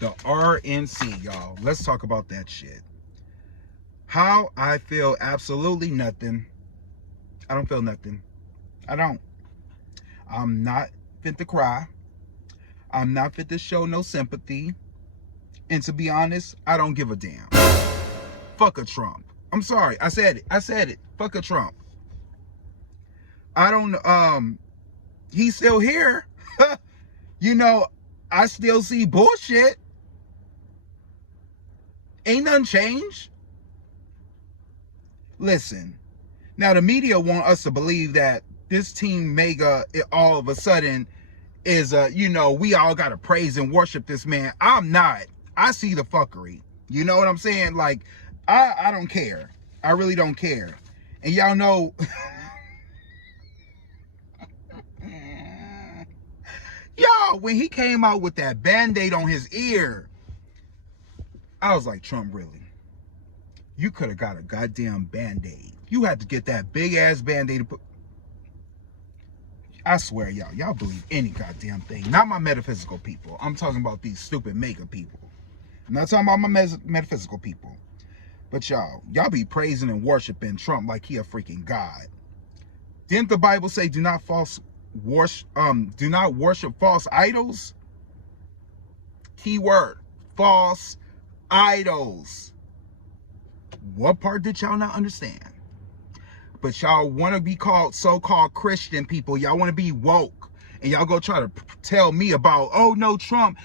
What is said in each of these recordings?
The RNC, y'all. Let's talk about that shit. How I feel absolutely nothing. I don't feel nothing. I don't. I'm not fit to cry. I'm not fit to show no sympathy. And to be honest, I don't give a damn. Fuck a Trump. I'm sorry. I said it. Fuck a Trump. I don't, he's still here. You know, I still see bullshit. Ain't nothing changed. Listen, now the media want us to believe that this team MAGA all of a sudden is, you know, we all got to praise and worship this man. I'm not. I see the fuckery. You know what I'm saying? Like, I don't care. I really don't care. And y'all know, y'all, when he came out with that Band-Aid on his ear, I was like, Trump, really? You could have got a goddamn Band-Aid. You had to get that big-ass Band-Aid to put... I swear, y'all believe any goddamn thing. Not my metaphysical people. I'm talking about these stupid MAGA people. I'm not talking about my metaphysical people. But y'all be praising and worshiping Trump like he a freaking god. Didn't the Bible say do not worship false idols? Keyword, false idols. What part did y'all not understand? But y'all want to be called so-called Christian people. Y'all want to be woke. And y'all go try to tell me about, oh no, Trump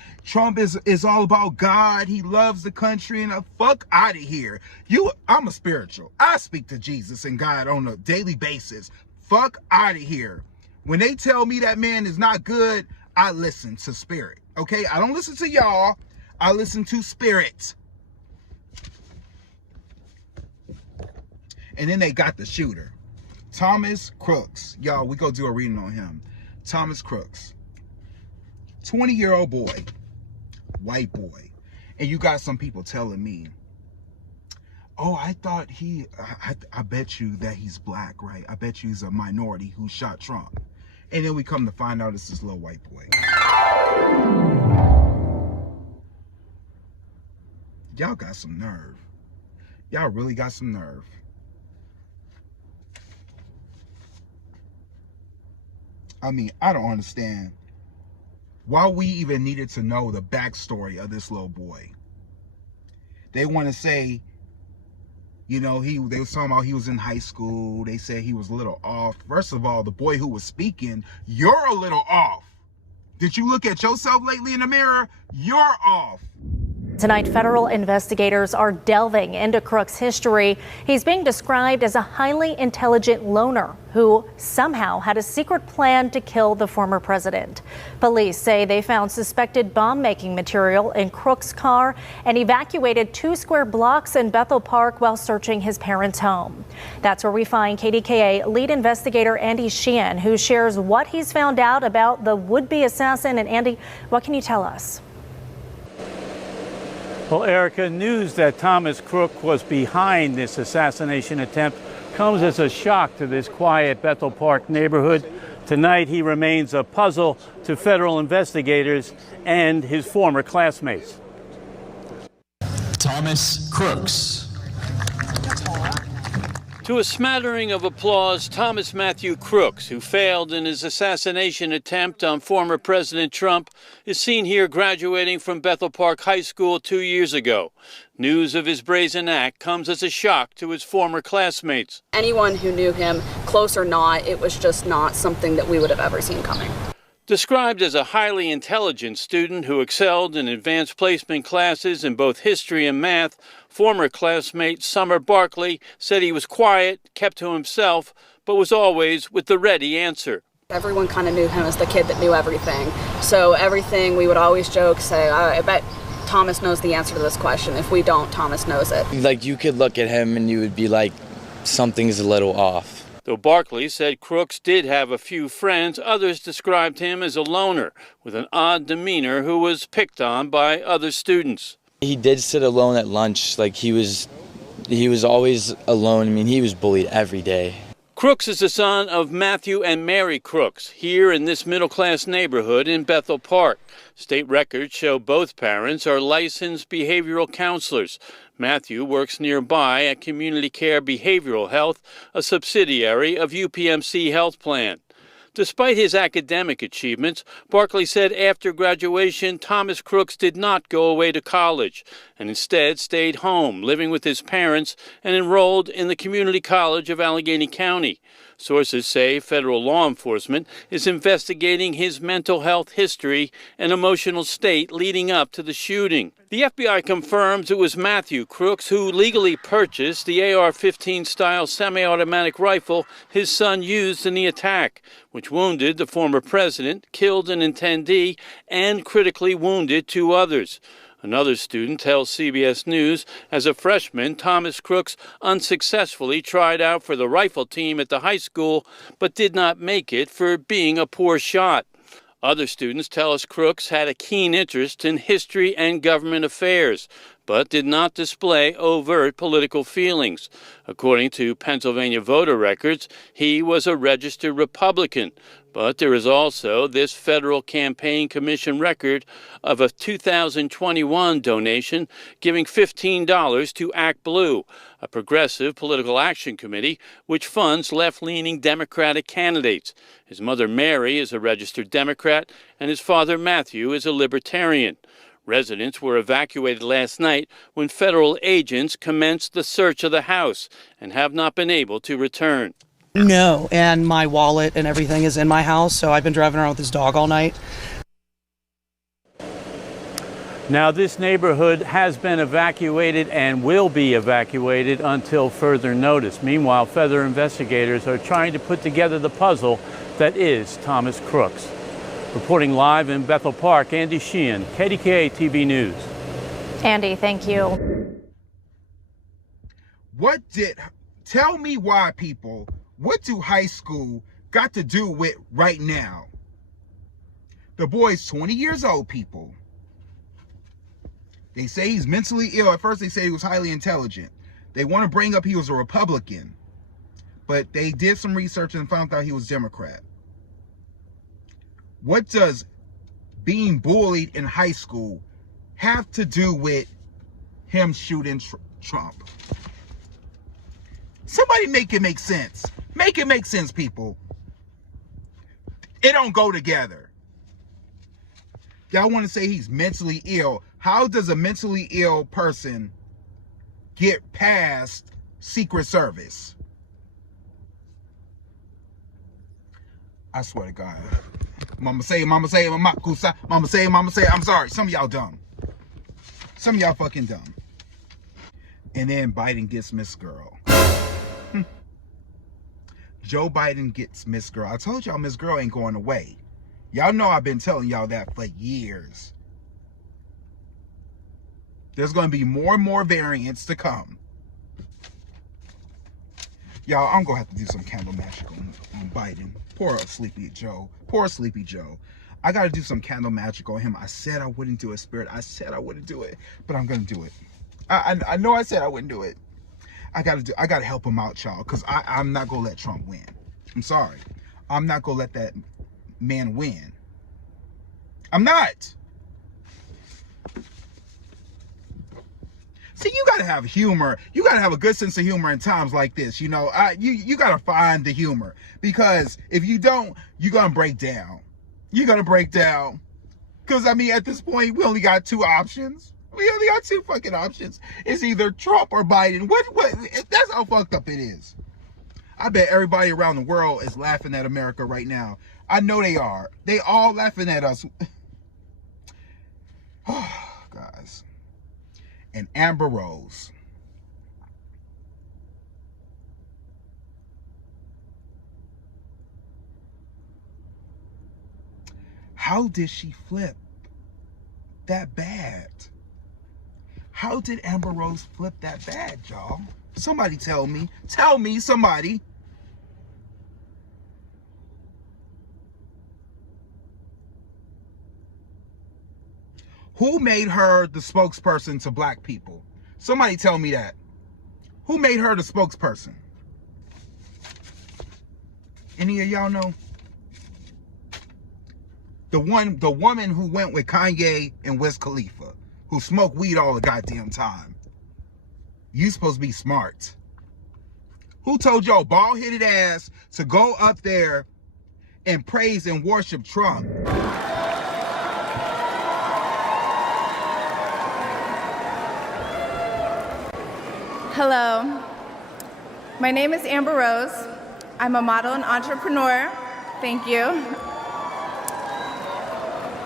is all about God. He loves the country, and fuck out of here. I'm a spiritual. I speak to Jesus and God on a daily basis. Fuck out of here. When they tell me that man is not good, I listen to spirit. Okay? I don't listen to y'all. I listen to spirit. And then they got the shooter, Thomas Crooks. Y'all, we go do a reading on him. Thomas Crooks, 20-year-old boy, white boy. And you got some people telling me, oh, I thought I bet you that he's black, right? I bet you he's a minority who shot Trump. And then we come to find out it's this little white boy. Y'all got some nerve. Y'all really got some nerve. I mean, I don't understand why we even needed to know the backstory of this little boy. They want to say, you know, they was talking about he was in high school. They said he was a little off. First of all, the boy who was speaking, you're a little off. Did you look at yourself lately in the mirror? You're off. Tonight, federal investigators are delving into Crooks' history. He's being described as a highly intelligent loner who somehow had a secret plan to kill the former president. Police say they found suspected bomb-making material in Crooks' car and evacuated 2 square blocks in Bethel Park while searching his parents' home. That's where we find KDKA lead investigator Andy Sheehan, who shares what he's found out about the would-be assassin. And Andy, what can you tell us? Well, Erica, news that Thomas Crook was behind this assassination attempt comes as a shock to this quiet Bethel Park neighborhood. Tonight, he remains a puzzle to federal investigators and his former classmates. Thomas Crooks. To a smattering of applause, Thomas Matthew Crooks, who failed in his assassination attempt on former President Trump, is seen here graduating from Bethel Park High School 2 years ago. News of his brazen act comes as a shock to his former classmates. Anyone who knew him, close or not, it was just not something that we would have ever seen coming. Described as a highly intelligent student who excelled in advanced placement classes in both history and math, former classmate Summer Barkley said he was quiet, kept to himself, but was always with the ready answer. Everyone kind of knew him as the kid that knew everything. So everything we would always joke, say, I bet Thomas knows the answer to this question. If we don't, Thomas knows it. Like, you could look at him and you would be like, something's a little off. Though Barkley said Crooks did have a few friends, others described him as a loner with an odd demeanor who was picked on by other students. He did sit alone at lunch. Like, he was always alone. I mean, he was bullied every day. Crooks is the son of Matthew and Mary Crooks, here in this middle-class neighborhood in Bethel Park. State records show both parents are licensed behavioral counselors. Matthew works nearby at Community Care Behavioral Health, a subsidiary of UPMC Health Plan. Despite his academic achievements, Barkley said after graduation, Thomas Crooks did not go away to college and instead stayed home, living with his parents and enrolled in the Community College of Allegheny County. Sources say federal law enforcement is investigating his mental health history and emotional state leading up to the shooting. The FBI confirms it was Matthew Crooks who legally purchased the AR-15 style semi-automatic rifle his son used in the attack, which wounded the former president, killed an attendee, and critically wounded two others. Another student tells CBS News, as a freshman, Thomas Crooks unsuccessfully tried out for the rifle team at the high school, but did not make it for being a poor shot. Other students tell us Crooks had a keen interest in history and government affairs, but did not display overt political feelings. According to Pennsylvania voter records, he was a registered Republican. But there is also this Federal Campaign Commission record of a 2021 donation giving $15 to Act Blue, a progressive political action committee which funds left-leaning Democratic candidates. His mother Mary is a registered Democrat, and his father Matthew is a Libertarian. Residents were evacuated last night when federal agents commenced the search of the house and have not been able to return. No, and my wallet and everything is in my house, so I've been driving around with this dog all night. Now, this neighborhood has been evacuated and will be evacuated until further notice. Meanwhile, federal investigators are trying to put together the puzzle that is Thomas Crooks. Reporting live in Bethel Park, Andy Sheehan, KDKA TV News. Andy, thank you. Tell me why, people, what do high school got to do with right now? The boy's 20 years old, people. They say he's mentally ill. At first they say he was highly intelligent. They want to bring up he was a Republican. But they did some research and found out he was Democrat. What does being bullied in high school have to do with him shooting Trump? Somebody make it make sense. Make it make sense, people. It don't go together. Y'all want to say he's mentally ill. How does a mentally ill person get past Secret Service? I swear to God. Mama say, mama say, mama say, mama say. I'm sorry. Some of y'all dumb. Some of y'all fucking dumb. And then Biden gets Miss Girl. Joe Biden gets Miss Girl. I told y'all Miss Girl ain't going away. Y'all know I've been telling y'all that for years. There's going to be more and more variants to come. Y'all, I'm going to have to do some candle magic on Biden. Poor Sleepy Joe. Poor Sleepy Joe. I got to do some candle magic on him. I said I wouldn't do it, Spirit. I said I wouldn't do it, but I'm going to do it. I know I said I wouldn't do it. I gotta help him out, y'all, because I'm not gonna let Trump win. I'm sorry. I'm not gonna let that man win. I'm not. See, you gotta have humor. You gotta have a good sense of humor in times like this. You know, you gotta find the humor, because if you don't, you're gonna break down. You're gonna break down. Because I mean, at this point, we only got two options. We only got two fucking options. It's either Trump or Biden. What? That's how fucked up it is. I bet everybody around the world is laughing at America right now. I know they are. They all laughing at us. Oh, guys. And Amber Rose. How did she flip that bad? How did Amber Rose flip that bad, y'all? Somebody tell me. Tell me, somebody. Who made her the spokesperson to black people? Somebody tell me that. Who made her the spokesperson? Any of y'all know? The woman who went with Kanye and Wiz Khalifa, who smoked weed all the goddamn time. You supposed to be smart. Who told your bald-headed ass to go up there and praise and worship Trump? Hello, my name is Amber Rose. I'm a model and entrepreneur. Thank you.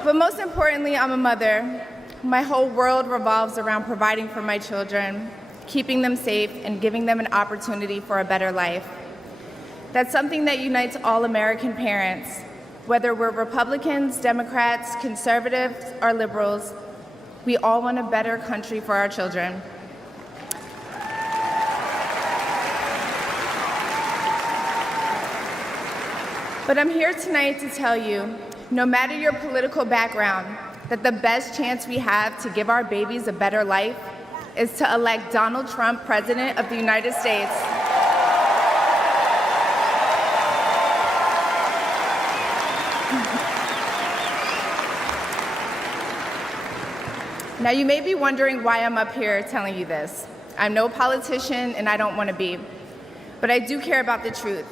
But most importantly, I'm a mother. My whole world revolves around providing for my children, keeping them safe, and giving them an opportunity for a better life. That's something that unites all American parents, whether we're Republicans, Democrats, conservatives, or liberals. We all want a better country for our children. But I'm here tonight to tell you, no matter your political background, that the best chance we have to give our babies a better life is to elect Donald Trump President of the United States. Now, you may be wondering why I'm up here telling you this. I'm no politician and I don't want to be, but I do care about the truth.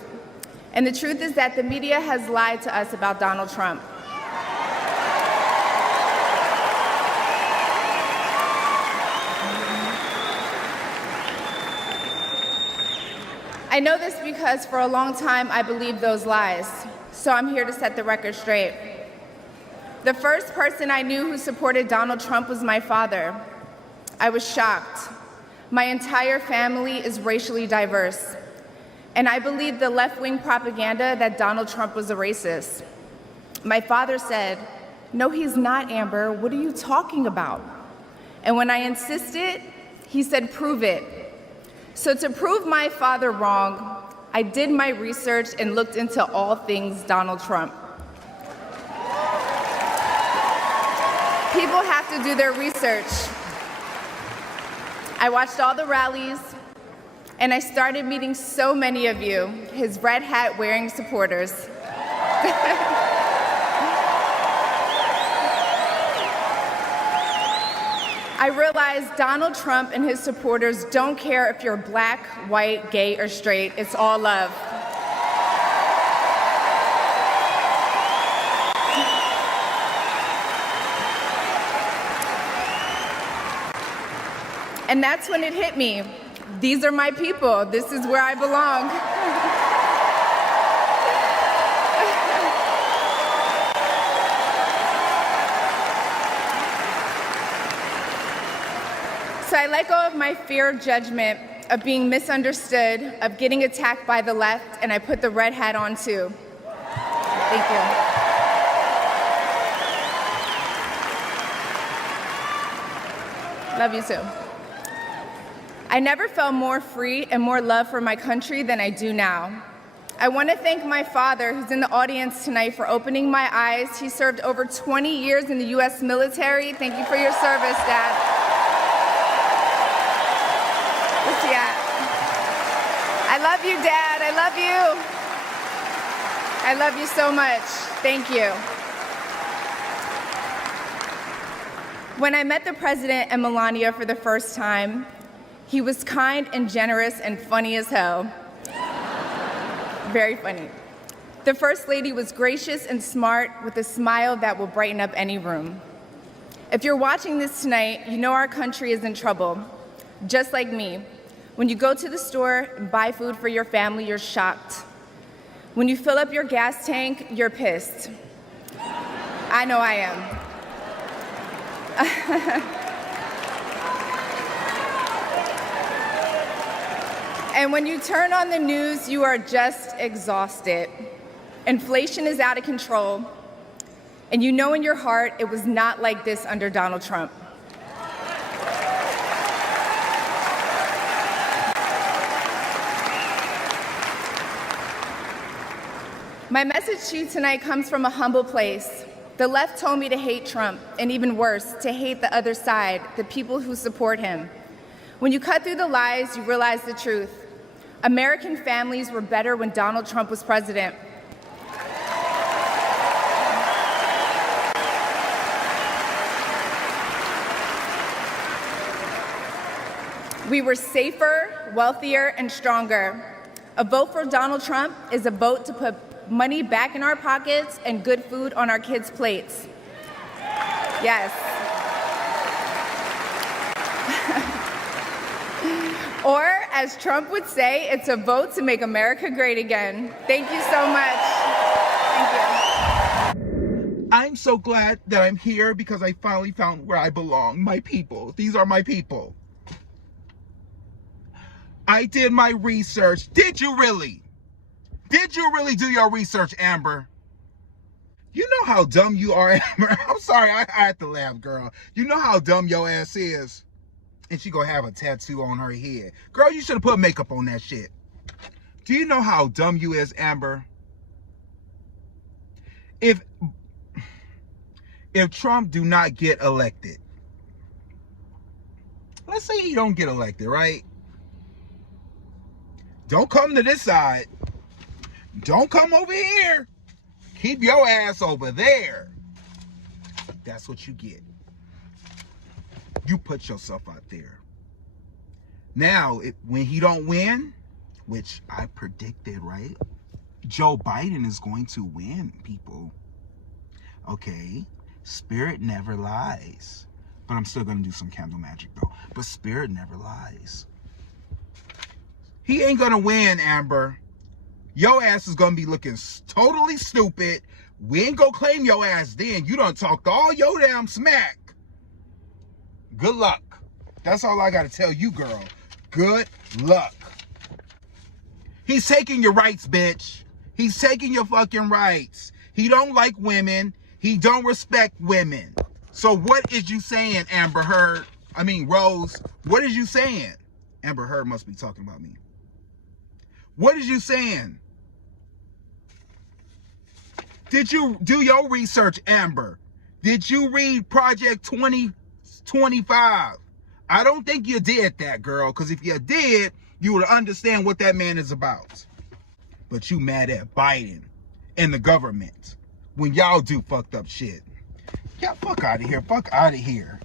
And the truth is that the media has lied to us about Donald Trump. I know this because for a long time I believed those lies, so I'm here to set the record straight. The first person I knew who supported Donald Trump was my father. I was shocked. My entire family is racially diverse. And I believed the left-wing propaganda that Donald Trump was a racist. My father said, "No, he's not, Amber. What are you talking about?" And when I insisted, he said, "Prove it." So to prove my father wrong, I did my research and looked into all things Donald Trump. People have to do their research. I watched all the rallies, and I started meeting so many of you, his red hat wearing supporters. I realized Donald Trump and his supporters don't care if you're black, white, gay, or straight. It's all love. And that's when it hit me. These are my people. This is where I belong. So I let go of my fear of judgment, of being misunderstood, of getting attacked by the left, and I put the red hat on too. Thank you. Love you too. I never felt more free and more love for my country than I do now. I want to thank my father, who's in the audience tonight, for opening my eyes. He served over 20 years in the U.S. military. Thank you for your service, Dad. Where's he at? I love you, Dad. I love you. I love you so much. Thank you. When I met the president and Melania for the first time, he was kind and generous and funny as hell. Very funny. The First Lady was gracious and smart with a smile that will brighten up any room. If you're watching this tonight, you know our country is in trouble. Just like me. When you go to the store and buy food for your family, you're shocked. When you fill up your gas tank, you're pissed. I know I am. And when you turn on the news, you are just exhausted. Inflation is out of control, and you know in your heart it was not like this under Donald Trump. My message to you tonight comes from a humble place. The left told me to hate Trump, and even worse, to hate the other side, the people who support him. When you cut through the lies, you realize the truth. American families were better when Donald Trump was president. We were safer, wealthier, and stronger. A vote for Donald Trump is a vote to put money back in our pockets and good food on our kids' plates. Yes. Or, as Trump would say, it's a vote to make America great again. Thank you so much. Thank you. I'm so glad that I'm here because I finally found where I belong. My people. These are my people. I did my research. Did you really? Did you really do your research, Amber? You know how dumb you are, Amber. I'm sorry, I had to laugh, girl. You know how dumb your ass is? And she gonna have a tattoo on her head. Girl, you should have put makeup on that shit. Do you know how dumb you is, Amber? If Trump do not get elected, let's say he don't get elected, right? Don't come to this side. Don't come over here. Keep your ass over there. That's what you get. You put yourself out there. Now, when he don't win, which I predicted, right? Joe Biden is going to win, people. Okay? Spirit never lies. But I'm still going to do some candle magic, though. But spirit never lies. He ain't going to win, Amber. Your ass is going to be looking totally stupid. We ain't going to claim your ass then. You done talked all your damn smack. Good luck. That's all I got to tell you, girl. Good luck. He's taking your rights, bitch. He's taking your fucking rights. He don't like women. He don't respect women. So what is you saying, Amber Heard? I mean, Rose. What is you saying? Amber Heard must be talking about me. What is you saying? Did you do your research, Amber? Did you read Project 2025? I don't think you did that, girl, because if you did, you would understand what that man is about. But you mad at Biden and the government when y'all do fucked up shit. Yeah, fuck out of here. Fuck out of here.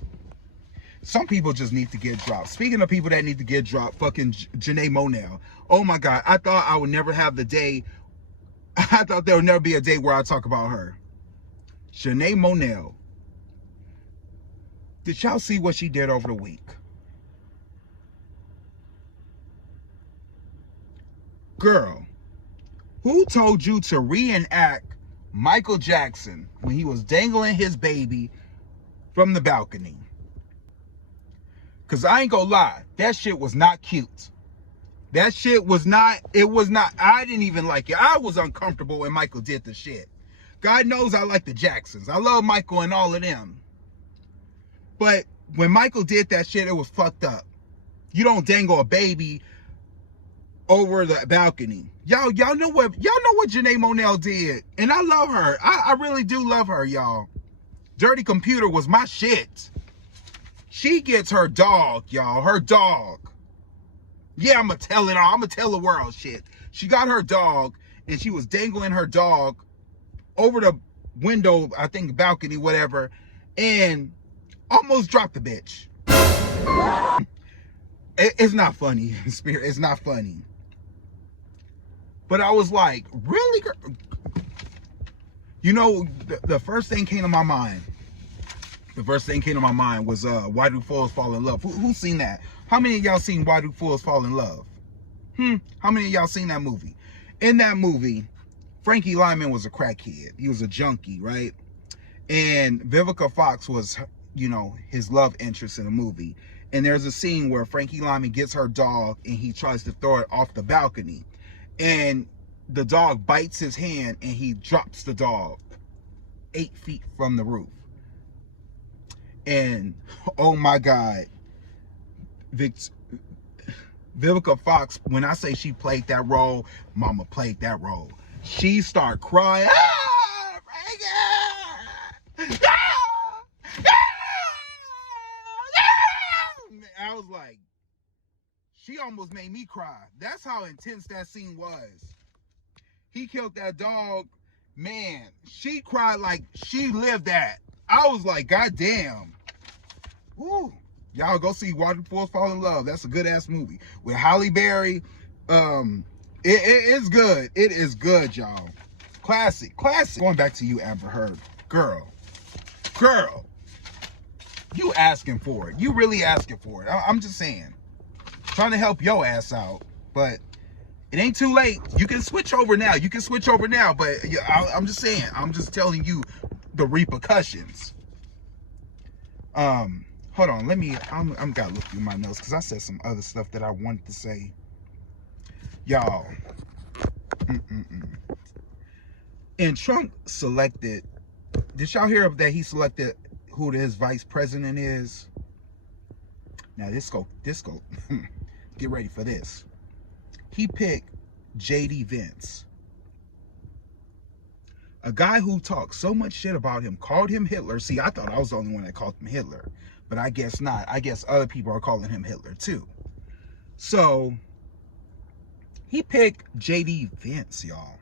Some people just need to get dropped. Speaking of people that need to get dropped, fucking Janae Monell. Oh my God, I thought I would never have the day. I thought there would never be a day where I talk about her. Janae Monell. Did y'all see what she did over the week? Girl, who told you to reenact Michael Jackson when he was dangling his baby from the balcony? Because I ain't gonna lie, that shit was not cute. That shit was not, I didn't even like it. I was uncomfortable when Michael did the shit. God knows I like the Jacksons. I love Michael and all of them. But when Michael did that shit, it was fucked up. You don't dangle a baby over the balcony. Y'all know what Janae Monell did. And I love her. I really do love her, y'all. Dirty Computer was my shit. She gets her dog, y'all. Her dog. Yeah, I'm going to tell it all. I'm going to tell the world shit. She got her dog, and she was dangling her dog over the window, I think balcony, whatever, and almost dropped the bitch. It's not funny, Spirit. It's not funny. But I was like, really? You know, the first thing came to my mind. The first thing came to my mind was Why Do Fools Fall in Love? Who's seen that? How many of y'all seen Why Do Fools Fall in Love? How many of y'all seen that movie? In that movie, Frankie Lyman was a crackhead. He was a junkie, right? And Vivica Fox was, you know, his love interest in the movie. And there's a scene where Frankie Lyman gets her dog and he tries to throw it off the balcony. And the dog bites his hand and he drops the dog 8 feet from the roof. And oh my God, Vivica Fox, when I say she played that role, mama played that role. She started crying. Ah, Frankie! Ah! Ah! I was like, she almost made me cry. That's how intense that scene was. He killed that dog. Man, she cried like she lived that. I was like, God damn. Woo. Y'all go see Waterfalls Fall in Love. That's a good ass movie with Halle Berry. It's good. It is good, y'all. Classic. Going back to you, Amber Heard. Girl, you asking for it. You really asking for it. I'm just saying, trying to help your ass out, but it ain't too late. You can switch over now. But I'm just saying. I'm just telling you the repercussions. Hold on. I'm gotta look through my notes because I said some other stuff that I wanted to say. Y'all. And Trump selected. Did y'all hear that he selected who his vice president is? Now this go. Get ready for this. He picked J.D. Vance, a guy who talked so much shit about him, called him Hitler. See, I thought I was the only one that called him Hitler, but I guess not. I guess other people are calling him Hitler too. So he picked J.D. Vance, y'all.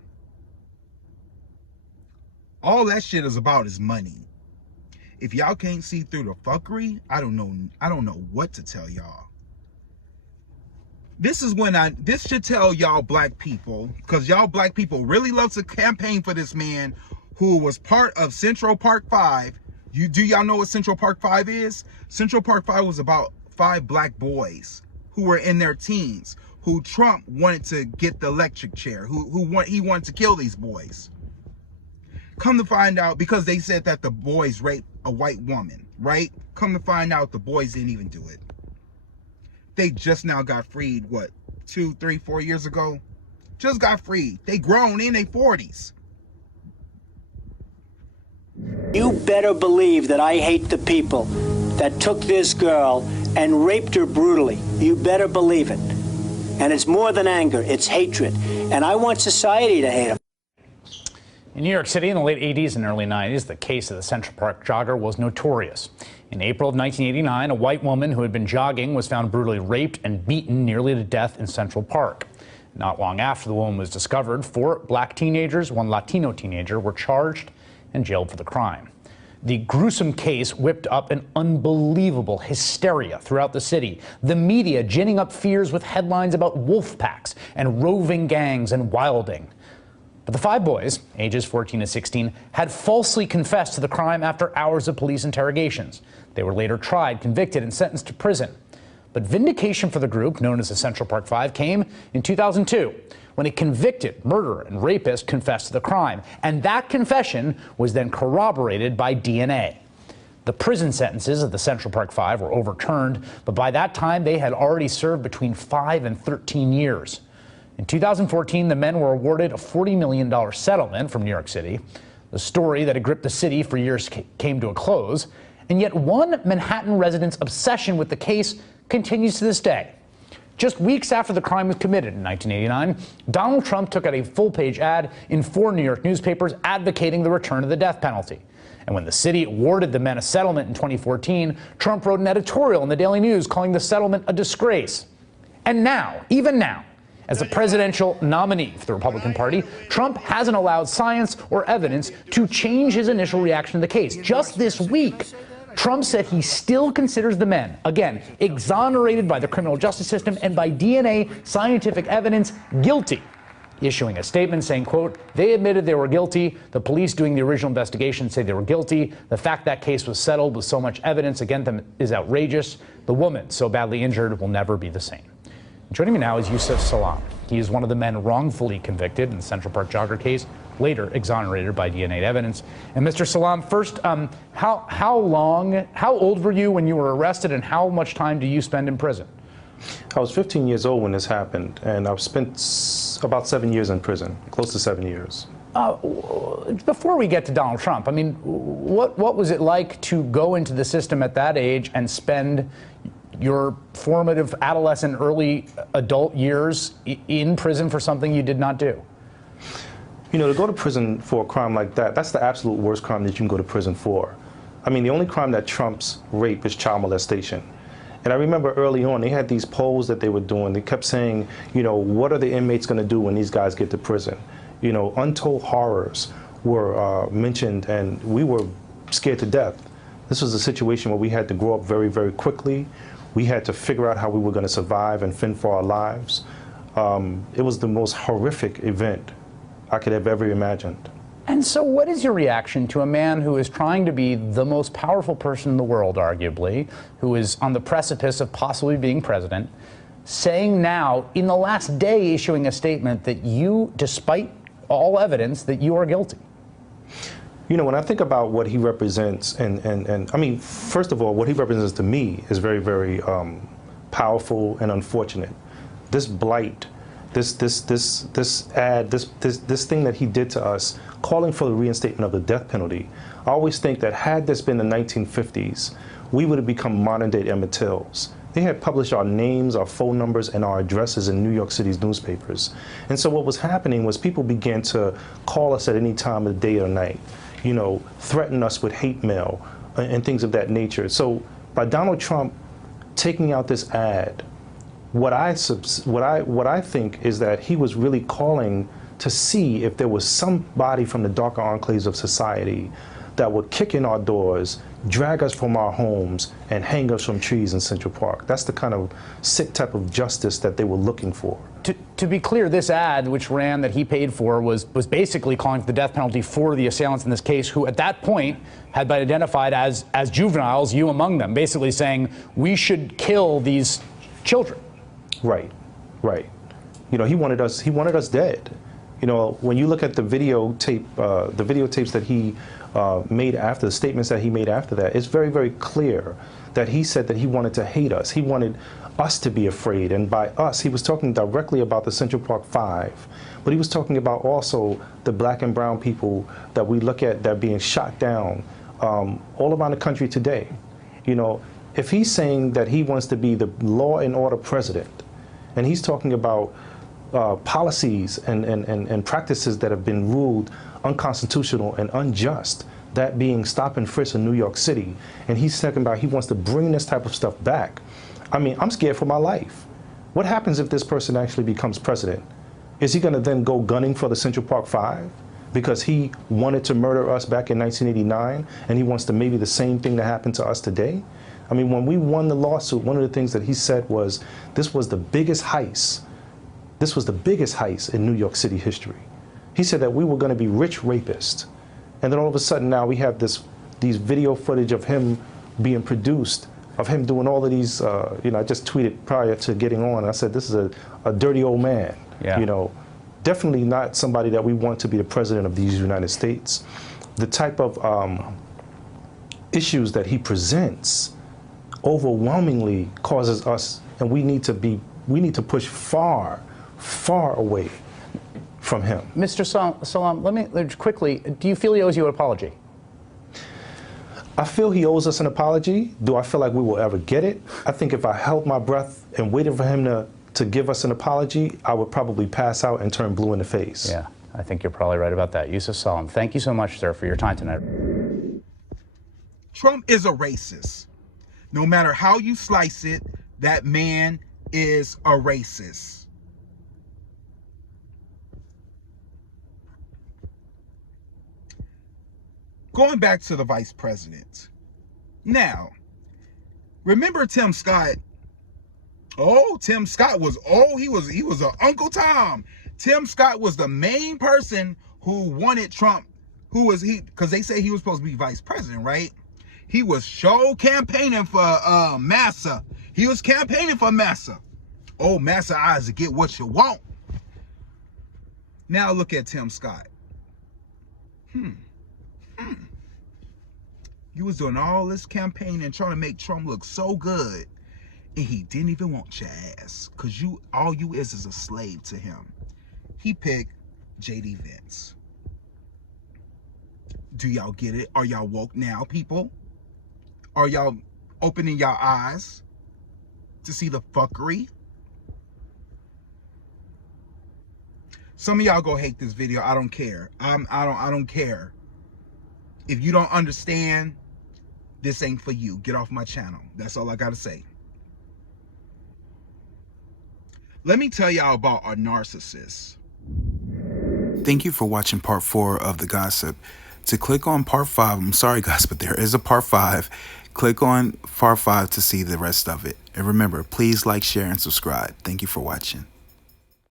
All that shit is about is money. If y'all can't see through the fuckery, I don't know what to tell y'all. This should tell y'all black people, because y'all black people really love to campaign for this man who was part of Central Park 5. Do y'all know what Central Park 5 is? Central Park 5 was about 5 black boys who were in their teens, who Trump wanted to get the electric chair, he wanted to kill these boys. Come to find out, because they said that the boys raped a white woman, right? Come to find out the boys didn't even do it. They just now got freed, what, 2, 3, 4 years ago? Just got freed. They grown in their 40s. You better believe that I hate the people that took this girl and raped her brutally. You better believe it. And it's more than anger, it's hatred. And I want society to hate them. In New York City in the late 80s and early 90s, the case of the Central Park jogger was notorious. In April of 1989, a white woman who had been jogging was found brutally raped and beaten nearly to death in Central Park. Not long after the woman was discovered, 4 black teenagers, 1 Latino teenager were charged and jailed for the crime. The gruesome case whipped up an unbelievable hysteria throughout the city, the media ginning up fears with headlines about wolf packs and roving gangs and wilding. But the 5 boys, ages 14 to 16, had falsely confessed to the crime after hours of police interrogations. They were later tried, convicted, and sentenced to prison. But vindication for the group, known as the Central Park 5, came in 2002, when a convicted murderer and rapist confessed to the crime. And that confession was then corroborated by DNA. The prison sentences of the Central Park 5 were overturned, but by that time they had already served between 5 and 13 years. In 2014, the men were awarded a $40 million settlement from New York City. The story that had gripped the city for years came to a close, and yet one Manhattan resident's obsession with the case continues to this day. Just weeks after the crime was committed in 1989, Donald Trump took out a full-page ad in 4 New York newspapers advocating the return of the death penalty. And when the city awarded the men a settlement in 2014, Trump wrote an editorial in the Daily News calling the settlement a disgrace. And now, even now, as the presidential nominee for the Republican Party, Trump hasn't allowed science or evidence to change his initial reaction to the case. Just this week, Trump said he still considers the men, again, exonerated by the criminal justice system and by DNA scientific evidence, guilty, issuing a statement saying, quote, they admitted they were guilty. The police doing the original investigation say they were guilty. The fact that case was settled with so much evidence against them is outrageous. The woman, so badly injured, will never be the same. Joining me now is Yusef Salaam. He is one of the men wrongfully convicted in the Central Park jogger case, later exonerated by DNA evidence. And Mr. Salaam, first, how old were you when you were arrested, and how much time do you spend in prison? I was 15 years old when this happened, and I've spent about 7 years in prison, close to 7 years. Before we get to Donald Trump, I mean, what was it like to go into the system at that age and spend your formative adolescent, early adult years in prison for something you did not do? You know, to go to prison for a crime like that, that's the absolute worst crime that you can go to prison for. I mean, the only crime that trumps rape is child molestation. And I remember early on, they had these polls that they were doing. They kept saying, you know, what are the inmates going to do when these guys get to prison? You know, untold horrors were mentioned, and we were scared to death This was a situation where we had to grow up very, very quickly. We had to figure out how we were going to survive and fend for our lives. It was the most horrific event I could have ever imagined. And so what is your reaction to a man who is trying to be the most powerful person in the world, arguably, who is on the precipice of possibly being president, saying now, in the last day, issuing a statement that you, despite all evidence, that you are guilty? You know, when I think about what he represents, and I mean, first of all, what he represents to me is very, very powerful and unfortunate. This blight, this ad, this thing that he did to us, calling for the reinstatement of the death penalty. I always think that had this been the 1950s, we would have become modern-day Emmett Tills. They had published our names, our phone numbers, and our addresses in New York City's newspapers. And so what was happening was people began to call us at any time of the day or night, you know, threaten us with hate mail and things of that nature. So by Donald Trump taking out this ad, what I think is that he was really calling to see if there was somebody from the darker enclaves of society that would kick in our doors, drag us from our homes, and hang us from trees in Central Park. That's the kind of sick type of justice that they were looking for. To be clear, this ad, which ran, that he paid for, was basically calling for the death penalty for the assailants in this case, who at that point had been identified as juveniles, you among them, basically saying we should kill these children. Right, right. You know, he wanted us dead. You know, when you look at the videotape, the videotapes that he made after, the statements that he made after that, it's very, very clear that he said that he wanted to hate us. He wanted us to be afraid. And by us, he was talking directly about the Central Park Five. But he was talking about also the black and brown people that we look at that are being shot down all around the country today. You know, if he's saying that he wants to be the law and order president, and he's talking about policies and practices that have been ruled unconstitutional and unjust, that being stop and frisk in New York City, and he's talking about he wants to bring this type of stuff back. I mean, I'm scared for my life. What happens if this person actually becomes president? Is he going to then go gunning for the Central Park Five because he wanted to murder us back in 1989, and he wants to maybe the same thing that happened to us today? I mean, when we won the lawsuit, one of the things that he said was, this was the biggest heist. This was the biggest heist in New York City history. He said that we were going to be rich rapists. And then all of a sudden now we have these video footage of him being produced, of him doing all of these, you know, I just tweeted prior to getting on, I said, this is a dirty old man. Yeah. You know, definitely not somebody that we want to be the president of these United States. The type of issues that he presents overwhelmingly causes us, and we need to push far, far away from him. Mr. Salam, let me quickly, do you feel he owes you an apology? I feel he owes us an apology. Do I feel like we will ever get it? I think if I held my breath and waited for him to give us an apology, I would probably pass out and turn blue in the face. Yeah, I think you're probably right about that. Yusuf Salam, thank you so much, sir, for your time tonight. Trump is a racist. No matter how you slice it, that man is a racist. Going back to the vice president. Now, remember Tim Scott? Oh, Tim Scott was, he was an Uncle Tom. Tim Scott was the main person who wanted Trump, because they say he was supposed to be vice president, right? He was campaigning for Massa. He was campaigning for Massa. Oh, Massa Isaac, get what you want. Now look at Tim Scott. You was doing all this campaigning and trying to make Trump look so good, and he didn't even want your ass, because all you is a slave to him. He picked J.D. Vance. Do y'all get it? Are y'all woke now, people? Are y'all opening y'all eyes to see the fuckery? Some of y'all go hate this video. I don't care. I don't care. If you don't understand, this ain't for you. Get off my channel. That's all I gotta say. Let me tell y'all about a narcissist. Thank you for watching part 4 of The Gossip. to click on part 5. I'm sorry, guys, but there is a part 5. Click on part 5 to see the rest of it. And remember, please like, share, and subscribe. Thank you for watching.